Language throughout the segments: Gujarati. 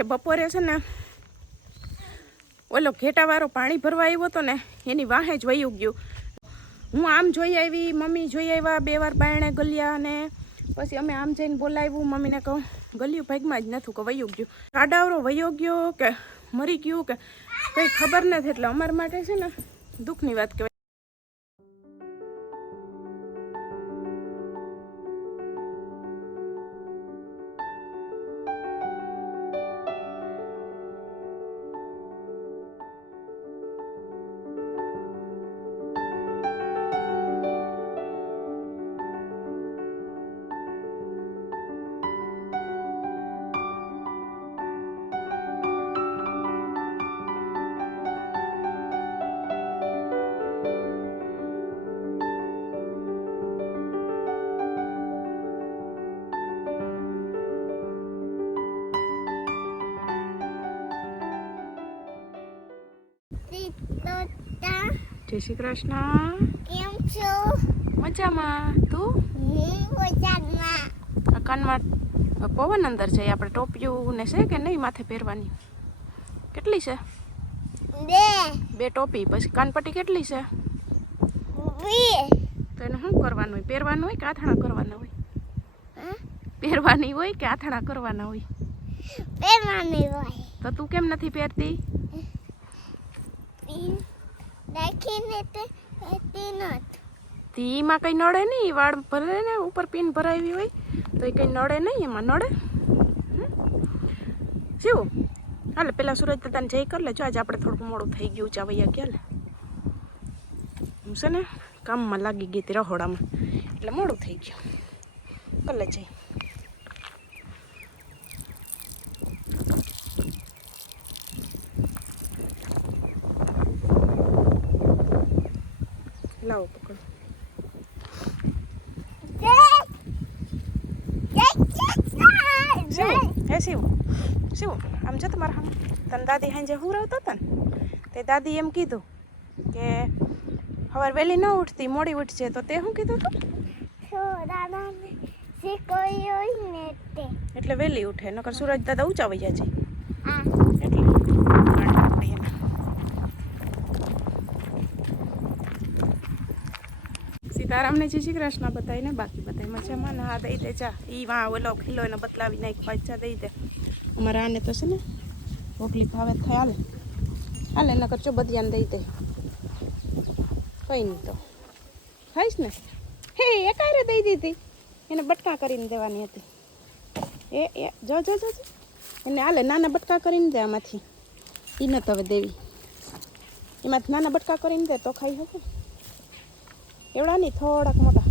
કે બપોરે છે ને ઓલો ઘેટાવાળો પાણી ભરવા આવ્યો હતો ને એની વાહે જ વયું ગયું. હું આમ જોઈ આવી, મમ્મી જોઈ આવ્યા, 2 વાર બાયણે ગલ્યા અને પછી અમે આમ જઈને બોલાવ્યું. મમ્મીને કહું ગલ્યું ભાગમાં જ નથું કે વયું ગયું. કાડાવરો વયો ગયો કે મરી ગયું કે કંઈ ખબર નથી. એટલે અમારા માટે છે ને દુઃખની વાત કહેવાય. જય શ્રી કૃષ્ણ. કેમ છો? મજામાં. તું? મજામાં. આ કાનમાં પવન અંદર છે. આપણે ટોપિયું ને છે કે નહીં માથે પહેરવાની? કેટલી છે? 2 ટોપી. પછી કાનપટ્ટી કેટલી છે? 2 તો એને શું કરવાનું હોય? પહેરવાનું હોય કે આથણા કરવાના હોય? પહેરવાની હોય કે આથણા કરવાના હોય? પહેરવાની હોય. તો તું કેમ નથી પહેરતી? રાખીને તે નથી. એમાં કંઈ નડે નહીં. વાળ ભરે ને ઉપર પિન ભરાવી હોય તો એ કંઈ નડે નહીં. એમાં નડે શું? હાલે પેલા સુરજ દાદાને જઈ કરી લે. જો આજે આપણે થોડુંક મોડું થઈ ગયું. ચાવૈયા ક્યાં લે હું છે ને કામમાં લાગી ગઈ હતી રહોડામાં એટલે મોડું થઈ ગયું. કલે જઈ લાવો પકડો. હે શિવ શિવ આમ જો તમારા હામ તને દાદી હાંજે હુરાવતા હતા ને તે દાદી એમ કીધું કે સવાર વહેલી ન ઉઠતી, મોડી ઉઠશે. તો તે શું કીધું હતું? એટલે વહેલી ઉઠે, નકર સુરજ દાદા ઊંચા વહી જાય છે એટલે સીતારામને જય શ્રી કૃષ્ણ બતાવીને બાકી બતાવી મજામાં ને. હા દઈ દે ચા. એ વાં ઓલો ખીલો એને બતલાવી નાખવા ચા દઈ દે. અમારા આને તો છે ને રોટલી ભાવે થાય હાલે હાલે નકર ચો બધિયાને દઈ દે. કંઈ નહીં તો ખાઈશ ને. હે એ કારે દઈ દીધી. એને બટકા કરીને દેવાની હતી. એ જો જો જો એને હાલે નાના બટકા કરીને દે આમાંથી. એ ન તો હવે દેવી. એમાંથી નાના બટકા કરીને દે તો ખાઈ શકે. એવડા નહીં, થોડાક મોટા.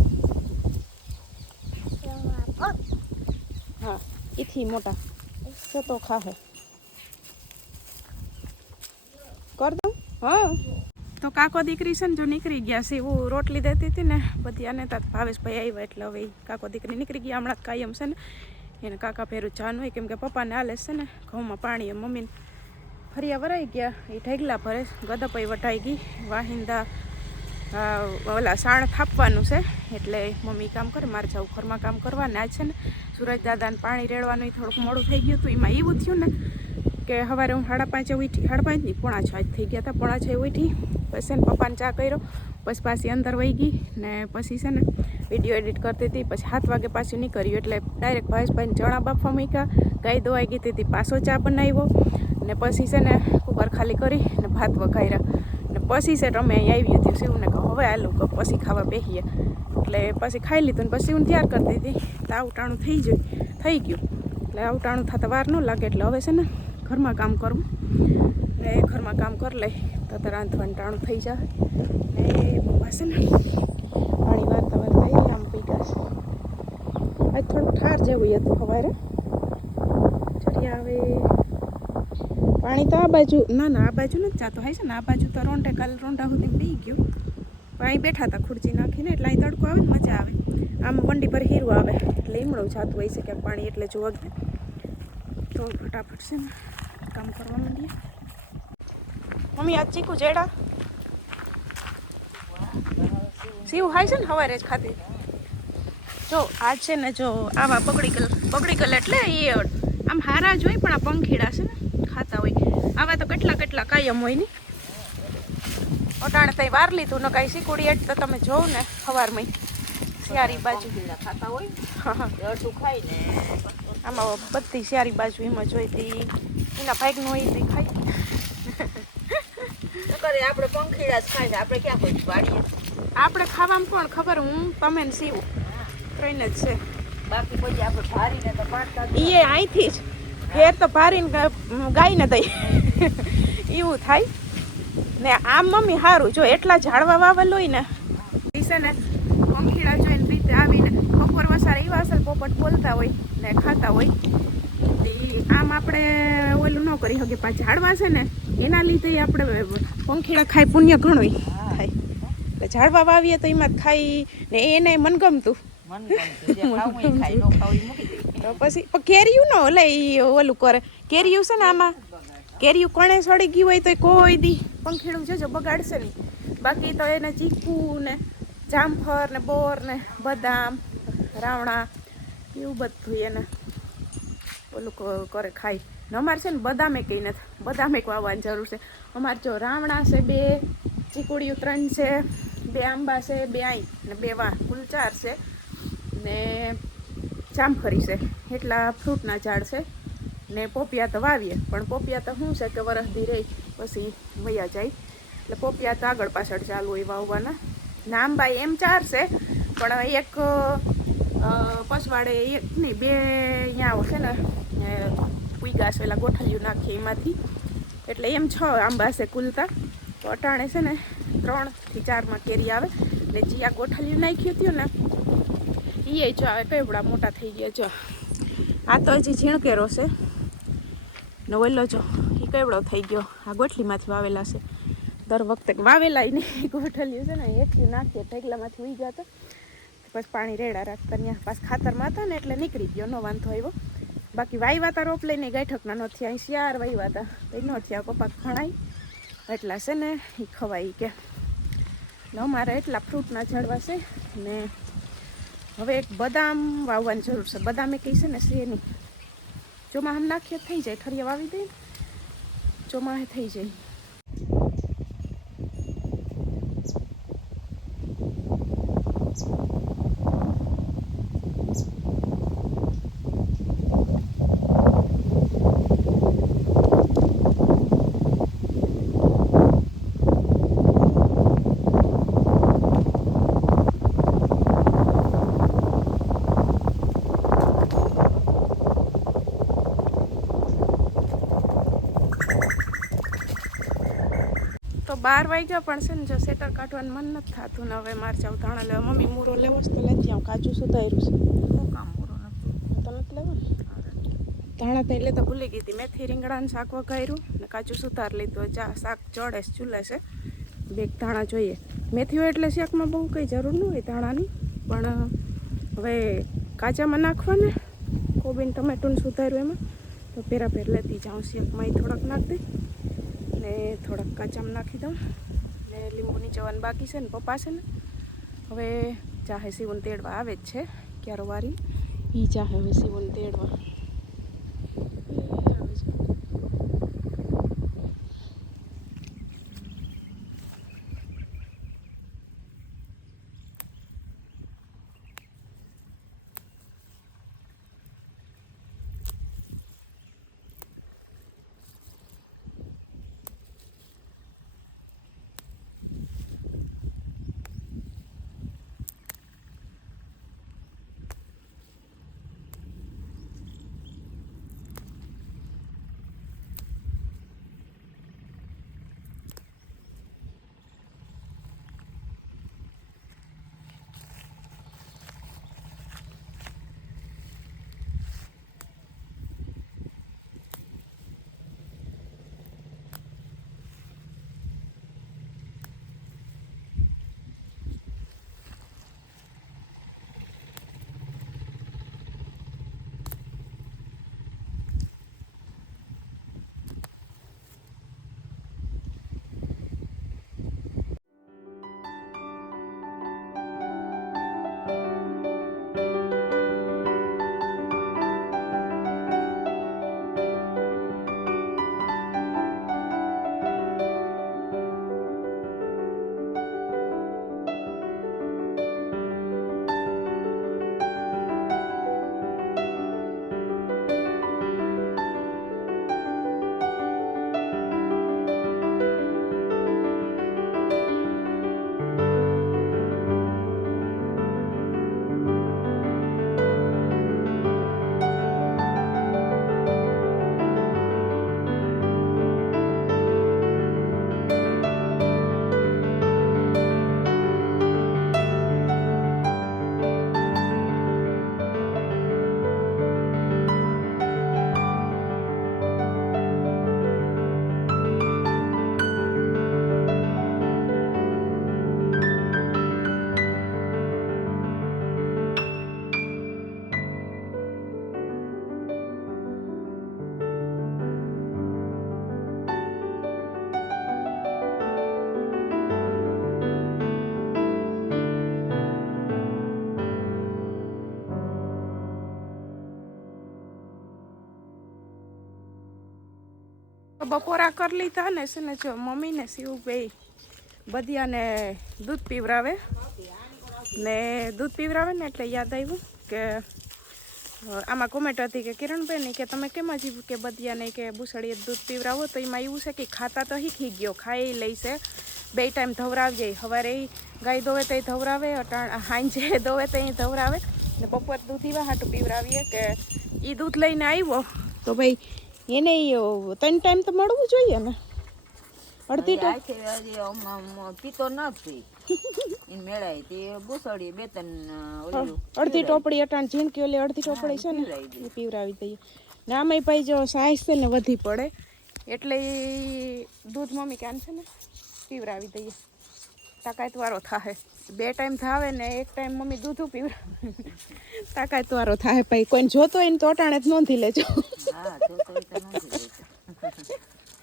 હા એથી મોટા છે તો ખાહે. કર દઉં? હા. તો કાકો દીકરી છે ને જો નીકળી ગયા છે. હું રોટલી દેતી હતી ને બધી આને તા ભાવેશભાઈ આવ્યા એટલે હવે કાકો દીકરી નીકળી ગયા. હમણાં કાયમ છે ને એને કાકા ફેરું જાન હોય કેમ કે પપ્પાને હાલે છે ને ઘઉંમાં પાણી. મમ્મીને ફરિયા વરાઈ ગયા. એ ઢગલા ભરે. ગદપાઈ વટાઈ ગઈ. વાહિંદા ઓલા સાણ થાપવાનું છે એટલે મમ્મી કામ કરે, મારે જવું ઘરમાં કામ કરવાને. આજ છે ને સુરજ દાદાને પાણી રેડવાનું થોડુંક મોડું થઈ ગયું હતું. એમાં એવું થયું ને કે સવારે હું 5:30 ઉઠી. 5:30 નહીં, 4:30 થઈ ગયા હતા. 4:30 ઉઠી પછી ને પપ્પાને ચા કર્યો. પછી પાછી અંદર વહી ગઈ ને પછી છે ને વિડીયો એડિટ કરતી હતી. પછી 7 વાગે પાછું નહીં કર્યું એટલે ડાયરેક્ટ ભાવેશભાઈને ચણા બાફવા મૂક્યા. ગાય દોવાઈ ગઈ હતી પાછો ચા બનાવ્યો ને પછી છે ને કુકર ખાલી કરી ને ભાત વઘાર્યા ને પછી છે અમે અહીં આવી હતી. શિવને કહું હવે આલું કે પછી ખાવા બેસીએ એટલે પછી ખાઈ લીધું ને પછી હું તૈયાર કરતી હતી. તો આવટાણું થઈ ગયું એટલે આવટાણું થતાં વાર ન લાગે એટલે હવે છે ને ઘરમાં કામ કરવું ને ઘરમાં કામ કરી લઈ તો રાંધવાનું ટાણું થઈ જાય. ને પપ્પા છે ને પાણી વારતા આમ પી ગયા છે. આજ થોડું ઠાર જેવું હતું સવારે. ચડિયા આવે પાણી તો આ બાજુ ના આ બાજુ નથી જાતો હોય છે ને. આ બાજુ તો રોંઢે કાલ રોંઢા સુધી પી ગયું. અહીં બેઠા હતા ખુરચી નાખીને એટલે અહીં તડકો આવે ને મજા આવે. આમ વંડી પર હીરું આવે એટલે ઈમડું જાતું હોય છે ક્યાંક પાણી એટલે જો વગર તો ફટાફટ છે ને કામ કરવા માંડીએ. મમ્મી આજ ચીકુ જેડા સીવ હાય છે ને સવારે જ ખાતી. જો આજ છે ને જો આવા બગડી ગયેલ એટલે એ આમ આમ હારા જ હોય પણ આ પંખીડા છે ને ખાતા હોય. આવા તો કેટલા કાયમ હોય ને. અટાણે તઈ વાર લીધું ને કાંઈ શીકુડી એટ તો તમે જોવ ને સવારમાં શિયારી બાજુ ખાતા હોય હા અડધું ખાઈ ને આમાં બધી શિયારી બાજુ એમાં જોઈતી એના ભાગનું હોય તે ખાઈ. કરે આપણે પંખીડા જ ખાય ને આપણે ક્યાં કોઈ વાડીએ આપણે ખાવામાં કોણ ખબર હું તમે ને સીવું ત્રણ જ છે. બાકી પછી આપણે ભારીને તો પાડતા એ અહીંથી જ ઘેર તો ભારીને ગાયને દઈ એવું થાય ને. આમ મમ્મી સારું જો એટલા ઝાડવા વાવેલ હોય ને છે ને પંખીડા જોઈને રીતે આવીને બપોર વસારે એવા અસર પોપટ બોલતા હોય ને ખાતા હોય. આમ આપણે ઓલું ન કરી શકીએ પણ ઝાડવા છે ને એના લીધે આપણે પંખીડા ખાય પુણ્ય ઘણું થાય. એટલે ઝાડવા વાવીએ તો એમાં જ ખાઈ ને એને મનગમતું મન ગમતું જે ખાવું એ ખાય ન ખાવું એ મૂકી દે. તો પછી પણ કેરીયું ન ઓલે ઈ ઓલું કરે કેરીયું છે ને આમાં કેરીયું કોણે સડી ગયું હોય તો કોઈ દી પંખીડું જજો બગાડશે નહીં. બાકી તો એને ચીકુ ને જામફળ ને બોર ને બદામ રાવણા એવું બધું એને ઓલું કરે ખાય. ને અમારે છે ને બદામે કંઈ નથી બદામે વાવવાની જરૂર છે. અમારે જો રાવણા છે 2 ચીકુડિયું 3 છે 2 આંબા છે 2 આઈ ને 2 વાં કુલ 4 છે ને જામફળી છે. એટલા ફ્રૂટના ઝાડ છે ને પોપિયા તો વાવીએ પણ પોપિયા તો શું છે કે વરસથી રહે પછી વયા જાય એટલે પોપિયા તો આગળ પાછળ ચાલુ હોય વાવવાના. ને આંબા એમ 4 છે પણ એક પછવાડે એક નહીં 2 અહીંયા છે ને ઉઈગા છે પેલા ગોઠલિયું નાખીએ એમાંથી એટલે એમ 6 આંબા છે કુલતા. તો અટાણે છે ને 3 થી 4 કેરી આવે ને જે આ ગોઠલિયું નાખ્યું હતું ને એ જો આવે કેવડા મોટા થઈ ગયા. જો આ તો હજી ઝીણકેરો છે ને ઓલો જો એ કેવડો થઈ ગયો. આ ગોઠલીમાંથી વાવેલા છે દર વખતે વાવેલા નહીં ગોઠલિયું છે ને એટલું નાખીએ ઢેગલામાંથી ઉઈ ગયા હતા પછી પાણી રેડા રાખતા ત્યાં પાછા ખાતરમાં હતા ને એટલે નીકળી ગયો ન વાંધો આવ્યો. બાકી વાવ્યા હતા રોપ લઈને ગાંઠકના નથી અહીં શિયાર વાવ્યા હતા તો એ ન થયા કપાક ખણાય એટલા છે ને એ ખવાય કે અમારે એટલા ફ્રૂટના ઝાડવા છે ને. હવે એક બદામ વાવવાની જરૂર છે. બદામ એ કહી છે ને છે નહીં ચોમાહામાં નાખીએ થઈ જાય ઠરિયા વાવી દઈએ ચોમાહે થઈ જાય. તો 12 વાગ્યા પણ છે ને જો સેટર કાઢવાનું મન નથી થતું ને હવે મારે જાવ ધાણા લેવા. મમ્મી મૂરો લેવો છે તો લેતી આવું કાજુ સુધાર્યું છે. શું કામ પૂરો નથી તો નથી લેવા ને ધાણા તો એટલે તો ભૂલી ગઈ હતી. મેથી રીંગણાનું શાક વઘાર્યું ને કાજુ સુધાર લીધું. શાક ચડે ચૂલે છે 2 ધાણા જોઈએ. મેથી હોય એટલે શાકમાં બહુ કંઈ જરૂર ન હોય ધાણાની પણ હવે કાચામાં નાખવાને કોબીને ટમેટું સુધાર્યું એમાં તો પેરા લેતી જાઉં શાકમાં થોડાક નાખી દઈ ને થોડાક કાચામાં નાખી દઉં ને લીંબુની ચવાની બાકી છે ને પપ્પા છે ને હવે ચાહે સીવન તેડવા આવે જ છે ક્યારો વારી એ ચાહે હવે સીવન તેડવા આવે છે. બપોરા કરી લીધા ને છે ને જો મમ્મી ને શિવભાઈ બધિયાને દૂધ પીવરાવે ને દૂધ પીવરાવે ને એટલે યાદ આવ્યું કે આમાં કોમેન્ટ હતી કે કિરણબેન કે તમે કેમ હજી કે બધિયાને કે બુસડીએ દૂધ પીવરાવો તો એમાં એવું છે કે ખાતા તો શીખી ગયો ખાઈ લઈશે 2 ટાઈમ ધવરાવીએ સવારે ગાય દોવે તો ધવરાવે હાંજે દોવે તો ધવરાવે ને બપોર દૂધ એવા હાટું પીવરાવીએ કે એ દૂધ લઈને આવ્યો તો ભાઈ એને 3 ટાઈમ તો મળવું જોઈએ ને અડધી પીતો નથી મેળાય તે બુસડી 2-3 અડધી ટોપડી અટાણ ઝીણકી ઓલી અડધી ટોપડી છે ને એ પીવરાવી દઈએ ને આમાંય ભાઈ જો સાઈઝ છે ને વધી પડે એટલે દૂધ મમ્મી કાન છે ને પીવરાવી દઈએ તાકાત વાળો થાય 2 ટાઈમ થાવે ને 1 ટાઈમ મમ્મી દૂધ પીવરાવે તાકાત વાળો થાય ભાઈ કોઈને જોતો હોય ને તો અટાણે જ નોંધી લેજો. હા જોતો હોય તો નોંધી લેજો.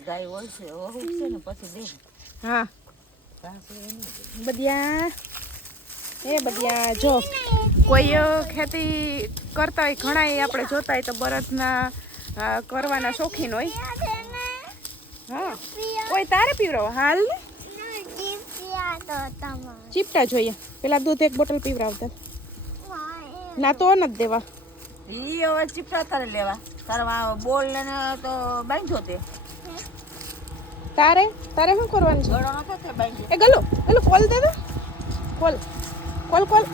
ગાય હોય છે ઓહું છે ને પછી દે. હા બધિયા બધિયા જો કોઈ ખેતી કરતા હોય ઘણા આપણે જોતા હોય તો બળદના કરવાના શોખીન હોય. હા કોઈ તારે પીવરાવો હાલ ને ચીપટા જોઈએ પેલા દૂધ 1 બોટલ પીવરાવતા ના તો નથી દેવા ઈ હવે ચીપટા તારે લેવા તારા બોલ ને તો બાંધ્યો તે તારે શું કરવાનું છે ગળો નતો તે બાંધ્યો એ ગલો કોલ દે દે કોલ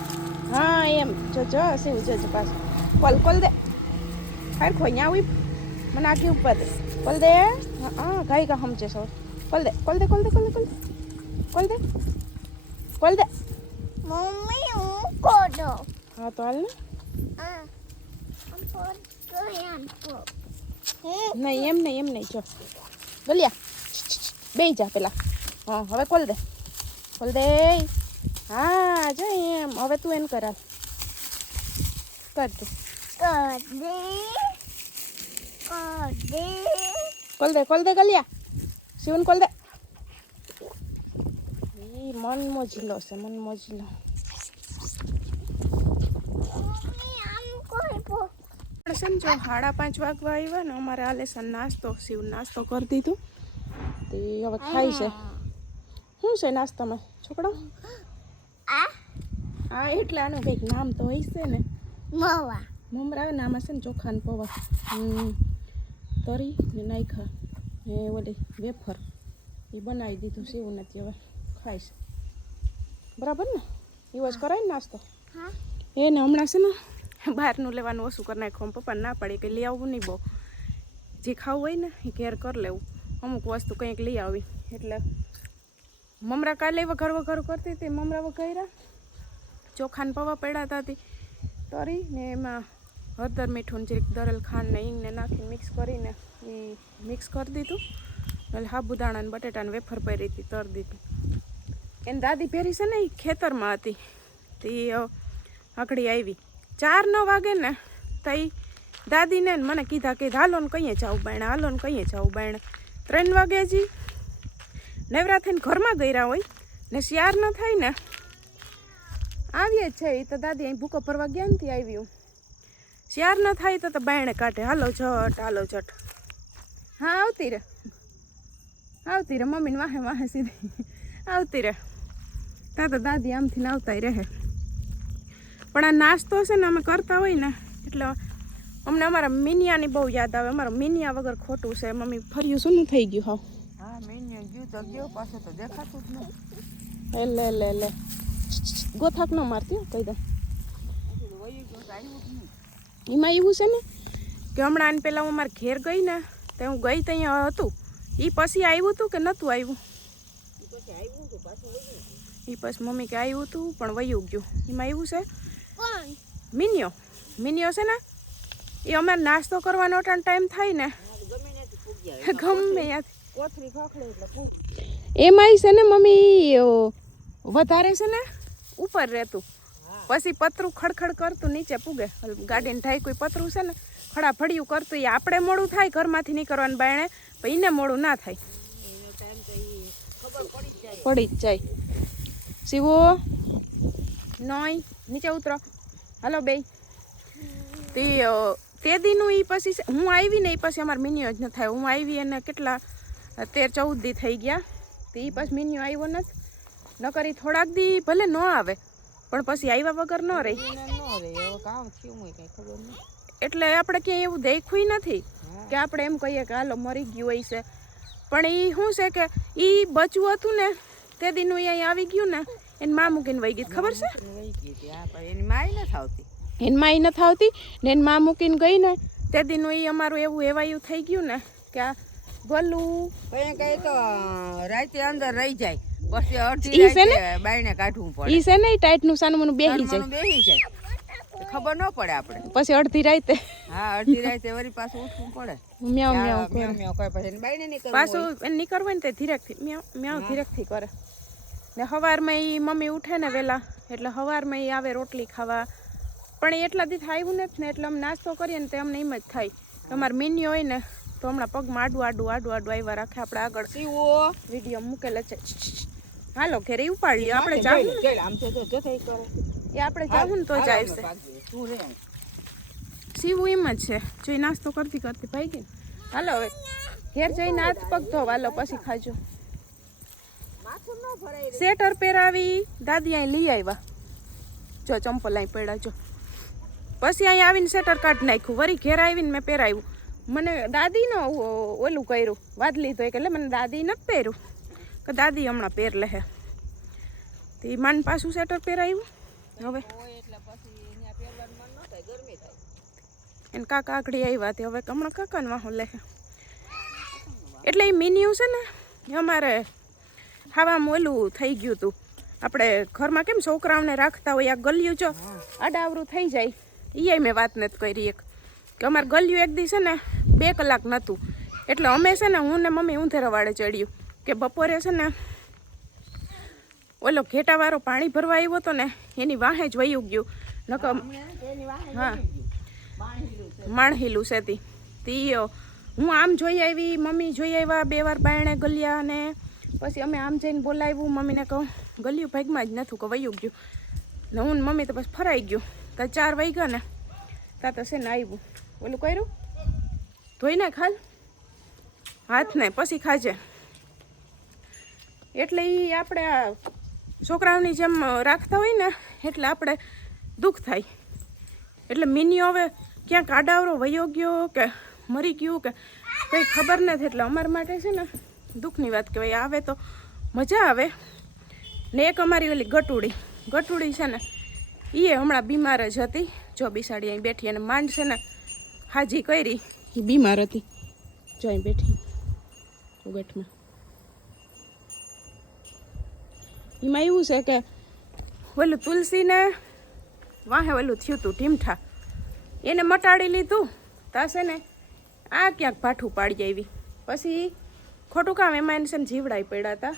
હા એમ જો શિવ જો પાછું કોલ દે હાર ખોઈ આવી મને આખી ઉપર દે કોલ દે હા ગાય કા સમજે છો કોલ દે મમ્મી હું કોડો હા તો હાલ ને એમ નહીં જો ગલિયા બે જા પેલા હા હવે કોલ દે હા જો એમ હવે તું એમ કરાવ કર તું કોલ દે ગલિયા શિવન કોલ દે મન મોજીલો છે છે ને જો 5:30 વાગવા આવ્યા ને અમારે હાલે છે નાસ્તો શિવ નાસ્તો કરી દીધું તે હવે ખાઈ છે શું છે નાસ્તામાં છોકરા હા એટલે આનું કંઈક નામ તો હોય છે ને મમરા આવે ને આમાં છે ને ચોખા ને પૌવા તરી ને નાખ્યા ને ઓલી વેફર એ બનાવી દીધું શિવ નથી હવે ખાઈશ બરાબર ને એવો જ કરાય ને નાસ્તો એને હમણાં છે ને બહારનું લેવાનું ઓછું કરી નાખવું પપ્પાને ના પડે કે લઈ આવવું નહીં બહુ જે ખાવું હોય ને એ ઘેર કરી લેવું અમુક વસ્તુ કંઈક લઈ આવી એટલે મમરા કાલે વઘાર કરતી હતી મમરા વઘાર્યા ચોખાને પૌવા પડ્યા હતી તરી ને એમાં હળદર મીઠું જીરીક દરેલ ખાંડ ને ઈંગને નાખીને મિક્સ કરીને એ મિક્સ કરી દીધું એટલે સાબુદાણા ને બટેટાને વેફર પહેરી હતી તર દીધી એને દાદી પહેરી છે ને એ ખેતરમાં હતી તો એ આગળી આવી 4 વાગે ને તો એ દાદીને મને કીધા કે હાલો ને કહીએ જાઉં બાયણે 3 વાગે હજી નવરા થઈને ઘરમાં ગયેલા હોય ને શિયાર ન થાય ને આવીએ જ છે એ તો દાદી અહીં ભૂકો ભરવા ગયા નથી આવ્યું શિયાર ન થાય તો બાયણે કાઢે હાલો જટ હા આવતી રે મમ્મીને વાહે સીધી આવતી રે તા તો દાદી આમથી આવતા રહે પણ આ નાસ્તો છે ને અમે કરતા હોય ને એટલે અમને અમારા મિનિયાની બહુ યાદ આવે અમારા મિનિયા વગર ખોટું છે મમ્મી ફર્યું શું ને થઈ ગયું હા મિનિયો ગયું તો ગયો પાછો તો દેખાતું જ નહીં લે ગોથાક ન મારતી કહી દે એમાં એવું છે ને કે હમણાં આને પહેલાં હું મારા ઘેર ગઈ ને તો હું ગઈ ત્યાં હતું એ પછી આવ્યું હતું કે નહોતું આવ્યું એ પછી મમ્મી કે આવ્યું હતું પણ વયું ગયું એમાં એવું છે મિનિયો છે ને એ અમારે નાસ્તો કરવાનો ટાઈમ થાય ને ગમે એમાંય છે ને મમ્મી વધારે છે ને ઉપર રહેતું પછી પતરું ખડખડ કરતું નીચે પૂગે ગાડીને થાય કોઈ પતરું છે ને ખડાફડિયું કરતું એ આપણે મોડું થાય ઘરમાંથી નીકળવાનું બાયણે પણ એને મોડું ના થાય પડી જ જાય શિવો નોય નીચે ઉતરો હાલો બે તે તે દીનું એ પછી હું આવી ને એ પછી અમારે મિનિયો જ ન થાય. હું આવી અને કેટલા 13-14 દી થઈ ગયા. તો એ પછી મિનિયો આવ્યો નથી. ન કરી થોડાક દી ભલે ન આવે પણ પછી આવ્યા વગર ન રહી. એટલે આપણે ક્યાંય એવું દેખ્યું નથી કે આપણે એમ કહીએ કે હાલો મરી ગયું હોય છે. પણ એ શું છે કે એ બચવું હતું ને તે દીનું એ અહીં આવી ગયું ને એની માં મૂકીને વહી ગઈ. ખબર છે એની માં નથી આવતી ને એની માં મૂકીને ગઈ ને તે દીનું એ અમારું એવું એવાયું થઈ ગયું ને કે આ ગલું કઈ તો રાતે અંદર રહી જાય પછી અડધી રાતે બાયણે કાઢવું પડે. ઈ છે ને ટાઈટ નું સાનું બેહી જાય ખબર ન પડે આપણે. પછી અડધી રાતે અડધી રાતે વળી પાછું ઉઠવું પડે. મ્યાઉ મ્યાઉ કરે. મ્યાઉ કરે પછી બાયણે નીકળવું પાછું એને નીકળવું હોય ને તે ધીરેકથી મ્યાઉ મ્યાઉ ધીરેકથી કરે. ને સવારમાં એ મમ્મી ઉઠે ને વહેલા એટલે સવારમાં એ આવે રોટલી ખાવા. પણ એ એટલા દી આવ્યું નથી ને એટલે અમે નાસ્તો કરીએ ને તે અમને એમ જ થાય કે અમારે મિની હોય ને તો હમણાં પગમાં આડું આવ્યા રાખે. આપણે આગળ વિડીયો મૂકેલા છે. હાલો ઘરે ઉપાડીએ આપણે જાવું ને એ આપણે જાવું ને તો જ આવશે. સીવું એમ જ છે જોઈ નાસ્તો કરતી ભાઈ ગઈ. હાલો હવે ઘેર જઈને હાથ પગ ધોવા હાલો પછી ખાજો. સ્વેટર પહેરાવી દાદી અહીં લઈ આવ્યા. જો ચંપલ અહીં પડ્યા જો. પછી અહીં આવીને સ્વેટર કાઢી નાખ્યું. વળી ઘેર આવીને મેં પહેરાવ્યું. મને દાદીનો ઓલું કર્યું વાદલી તો એટલે મને દાદી નથી પહેર્યું કે દાદી હમણાં પહેર લે. તો એ માન પાછું સ્વેટર પહેરાવ્યું. હવે એને કાકા આકડી આવ્યા તે હવે હમણાં કાકાને વાહો લે. એટલે એ મિનિયું છે ને અમારે ખાવામાં ઓલું થઈ ગયું હતું. આપણે ઘરમાં કેમ છોકરાઓને રાખતા હોય આ ગલ્યું જો આડાવરું થઈ જાય એ મેં વાત નથી કરી એક કે અમારે ગલ્યું એક દી છે ને 2 કલાક નહોતું. એટલે અમે છે ને હું ને મમ્મી ઊંધેરાવાળે ચડ્યું કે બપોરે છે ને ઓલો ઘેટાવાળો પાણી ભરવા આવ્યો હતો ને એની વાહે જ વયું ગયું. હા માણહીલું છે તી હું આમ જોઈ આવી મમ્મી જોઈ આવ્યા 2 વાર બાયણે ગલ્યા અને પછી અમે આમ જઈને બોલાવ્યું. મમ્મીને કહું ગલ્યું ભાગમાં જ નહોતું કે વયું ગયું ને હું ને મમ્મી તો પછી ફરાઈ ગયું. તો 4 વાગ્યા ને તા તો છે ને આવ્યું ઓલું કર્યું ધોઈને ખાલ હાથ ને પછી ખાજે. એટલે એ આપણે આ છોકરાઓની જેમ રાખતા હોય ને એટલે આપણે દુઃખ થાય. એટલે મિનિયો હવે ક્યાંક આડાવરો વયો ગયો કે મરી ગયું કે કંઈ ખબર નથી. એટલે અમારા માટે છે ને દુઃખની વાત કહેવાય. આવે તો મજા આવે. ને એક અમારી ઓલી ગટુડી છે ને એ હમણાં બીમાર જ હતી. જો બિસાડી અહીં બેઠી અને માંડ છે ને હાજી કરી એ બીમાર હતી. જો અહીં બેઠી ઉગટમાં. એમાં એવું છે કે ઓલું તુલસીને વાહે ઓલું થયું હતું ઢીમઠા એને મટાડી લીધું તા છે ને આ ક્યાંક ભાઠું પાડી આવી. પછી ખોટું કામ એમાં એને છે ને જીવડાઈ પડ્યા હતા.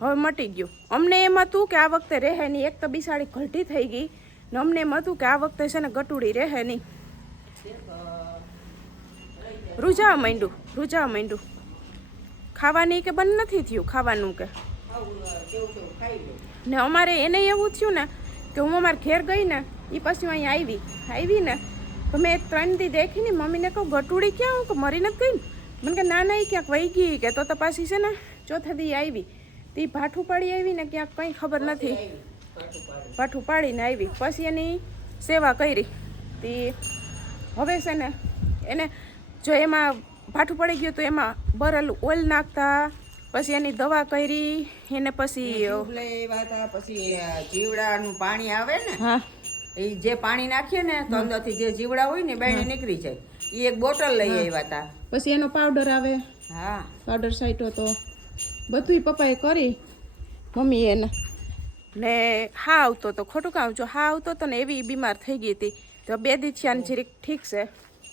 હવે મટી ગયું. અમને એમ હતું કે આ વખતે રહે નહીં. એક તો બિસાડી ઘલટી થઈ ગઈ ને અમને એમ હતું કે આ વખતે છે ને ગટુડી રહે નહીં. રૂજાવા માંડ્યું ખાવાની કે બંધ નથી થયું ખાવાનું કે ને અમારે એને એવું થયું ને કે હું અમારે ઘેર ગઈ ને એ પછી અહીં આવી ને તો મેં 3 દી દેખી ને મમ્મીને કહું ગટુડી ક્યાં હું કે મરી નથી ગઈ ને. મને કે ના એ ક્યાંક વહી ગઈ કે તો પાછી છે ને ચોથા દી આવી તે ભાઠું પાડી આવી ને ક્યાંક કંઈ ખબર નથી. ભાઠું પાડીને આવી પછી એની સેવા કરી. તે હવે છે ને એને જો એમાં ભાઠું પડી ગયું તો એમાં બરેલું ઓઇલ નાખતા પછી એની દવા કરી એને પછી જીવડાનું પાણી આવે ને હા એ જે પાણી નાખીએ ને તો અંદરથી જે જીવડા હોય ને બાયણે નીકળી જાય. એ એક બોટલ લઈ આવ્યા હતા. પછી એનો પાવડર આવે. હા પાવડર સાઈટો તો બધું પપ્પાએ કરી મમ્મી એને ને હા આવતો તો ખોટું કામ જો હા આવતો તો ને એવી બીમાર થઈ ગઈ હતી. તો 2 દી થયા જરીક ઠીક છે.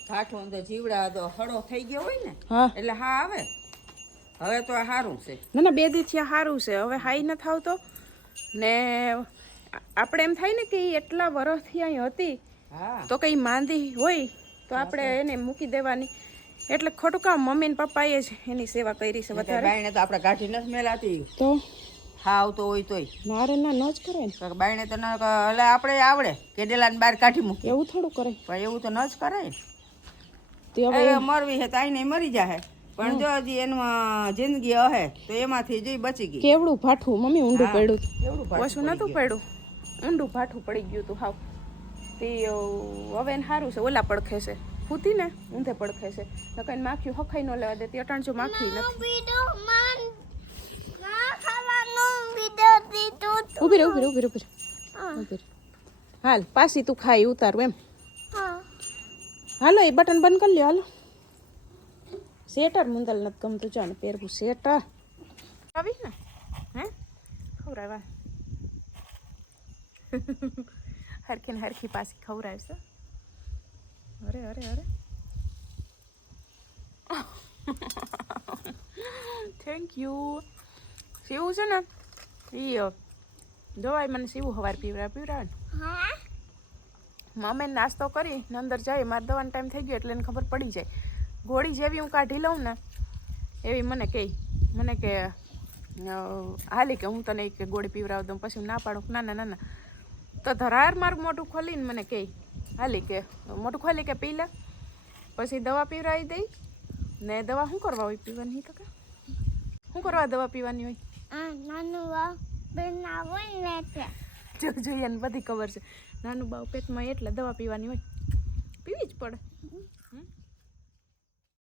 ભાઠું અંદર જીવડા તો હળો થઈ ગયો હોય ને હા એટલે હા આવે. હવે તો સારું છે. ના 2 દી થયા સારું છે. હવે હાઈ નથી આવતો ને આપણે એમ થાય ને કે એટલા વર્ષથી અહીં હતી તો કંઈ માંદી હોય તો આપણે એને મૂકી દેવાની. એટલે ખોટું કામ મમ્મી ને પપ્પાએ જ એની સેવા કરી છે વધારે. બાયણે તો આપણે કાઢી નથી મેલાતી તો હા આવતો હોય તોય ના રે ના ન જ કરાય ને. તો બાયણે તો એટલે આપણે આવડે કેડેલાને બહાર કાઢી મૂકી એવું થોડું કરાય. પણ એવું તો ન જ કરાય ને. તે હવે હવે મરવી છે તો આઈને મરી જાય પણ જો હજી એમાં જિંદગી હે તો એમાંથી જોઈ બચી ગઈ. કેવડું ભાઠું મમ્મી ઊંડું હા, પડ્યું હતું. કેવડું ભાઠું ઓછું નતું પડ્યું, ઊંડું ભાઠું પડી ગયું હતું હાવ. તે હવે એને સારું છે, ઓલા પડખે છે ફૂતી ને ઊંધે પડખે છે નકર માખ્યું હખાઈ ન લેવા દેતી. અટાણ જો માખી નથી. બીડો માન ના ખાવાનું બીડો દીધું તું. ઊભી રે ઊભી રે ઊભી રે ઊભી રે ઊભી રે. હાલ પાછી તું ખાઈ ઉતારું એમ. હા હાલો એ બટન બંધ કરી લ્યો. હાલો સ્વેટર મુંદલ નથી ગમતું. ચાલ પહેરવું સ્વેટર આવી ને હે ખવરાવા હરખી ને હરખી પાછી ખવરાવશે. અરે અરે અરે થેન્ક યુ. સીવું છે ને એ જોવાય મને સીવું હવાર પીવરાવે ને. હા મમ્મી નાસ્તો કરી ને અંદર જાય મારે દવાનો ટાઈમ થઈ ગયો એટલે એને ખબર પડી જાય. ગોળી જેવી હું કાઢી લઉં ને એવી મને કે હાલી કે હું તને કે ગોળી પીવરાવ દઉં. પછી હું ના પાડું ના ના ના ના તો ધરાર મારું મોઢું ખોલીને મને કહે હાલી કે મોઢું ખોલી કે પી લે. પછી દવા પીવરાવી દઈ ને દવા શું કરવા હોય પીવાની તો કે શું કરવા દવા પીવાની હોય. આ નાનું વા બનાવો ને એટલે જોઈએ ને બધી ખબર છે. નાનું બાવ પેટમાં એટલે દવા પીવાની હોય, પીવી જ પડે.